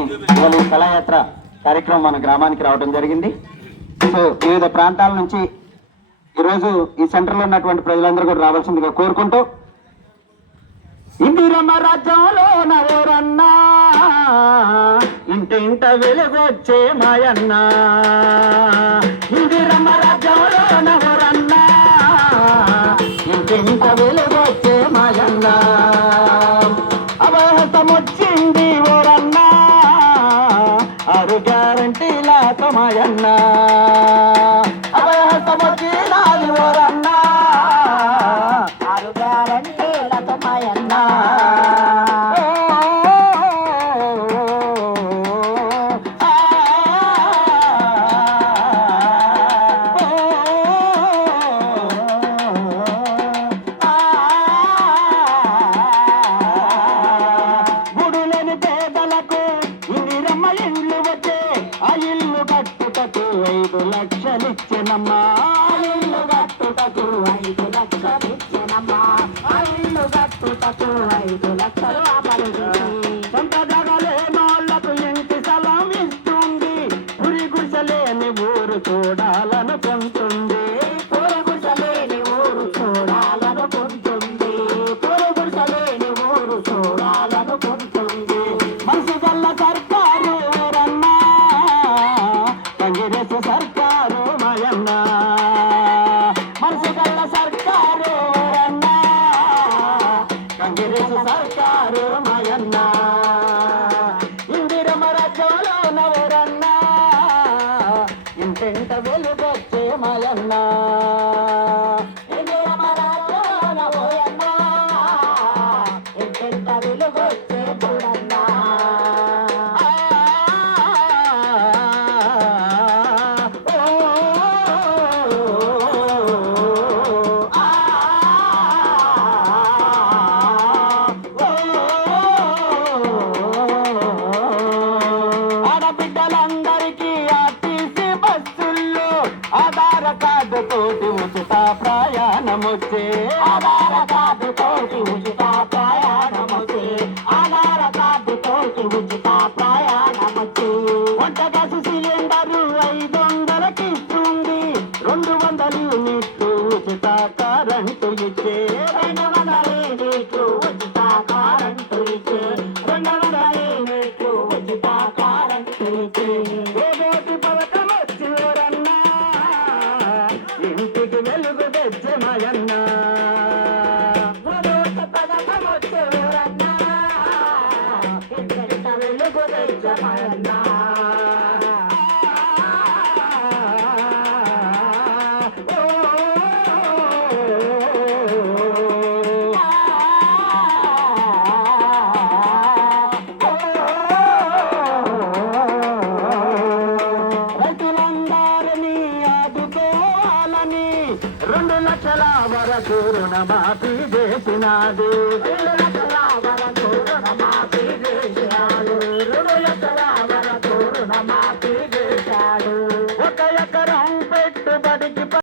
ఈ కళాయాత్ర కార్యక్రమం మన గ్రామానికి రావడం జరిగింది. సో వివిధ ప్రాంతాల నుంచి ఈరోజు ఈ సెంటర్లో ఉన్నటువంటి ప్రజలందరూ కూడా రావాల్సిందిగా కోరుకుంటూ, ఇందిరమ్మ రాజ్యంలో నవరన్నా ఇంటింట వెలుగొచ్చే మాయన్న, ఇందిరమ్మ రాజ్యంలో నవరన్నా ఇంటింట వెలుగొచ్చే మాయన్న, అభయహస్తమొచ్చింది ఓరన్నా ఆరు గ్యారంటీలతో మాయన్న, అభయహస్తమొచ్చినాది ఓరన్నా ఆరు గ్యారంటీలతో మాయన్న. గుడులేని పేదలకు ఇందిరమ్మ ఇండ్లు వచ్చే, ఆ ఇల్లు కట్టుటకు 5 లక్షలిచ్చెనమ్మా, ఇల్లు కట్టుటకు 5 లక్షలిచ్చెనమ్మా, ఆ ఇల్లు కట్టుటకు 5 లక్షలు సొంత జగలేనోళ్లకు ఇంటి స్థలం ఇస్తుంది, గురి గుడిసెలేని ఊరు చూడాలనుకుంటుంది, గురి గుడిసెలేని ఊరు చూడాలనుకుంటుంది, గురి గుడిసెలేని ఊరు చూడాలనుకుంటుంది. మనసు గల్ల సర్కారు ఊరన్నా కాంగ్రెస్ సర్కారు మాయన్న, మనసు గల్ల సర్కారు ఊరన్నా కాంగ్రెస్ సర్కారు మాయన్న, ఇందిరమ్మ రాజ్యంలో నవరన్నా ఇంటింట వెలుగొచ్చే మాయన్న, ఇందిరమ్మ రాజ్యంలో నవరన్నా ఇంటింట వెలుగొచ్చే చూడన్నా. ఆడబిడ్డలందరికీ ఆర్టీసీ బస్సుల్లో ఆధార్ కార్డు తోటి ఉచిత ప్రయాణమొచ్చే, ఆధార్ కార్డు తోటి ఉచిత ప్రయాణమొచ్చే, ఆధార్ కార్డు తోటి ఉచిత ప్రయాణమొచ్చే. వంట గ్యాస్ సిలిండరు 500కి ఇస్తుంది, 200 యూనిట్లు ఉచిత కరెంటు ఇచ్చే, 200 యూనిట్లు ఉచిత కరెంటు ఇచ్చే, 200 యూనిట్లు ఉచిత కరెంటు ఇచ్చే. ఏదోటి పథకం వచ్చి ఊరన్నా ఇంటికి వెలుగు తెచ్చే మాయన్న, ఏదోటి పథకం వచ్చి ఊరన్నా ఇంటికి వెలుగు తెచ్చే మాయన్న. రైతులందరినీ ఆదుకోవాలని 2 లక్షల వరకు రుణమాఫీ చేసినాది, 2 లక్షల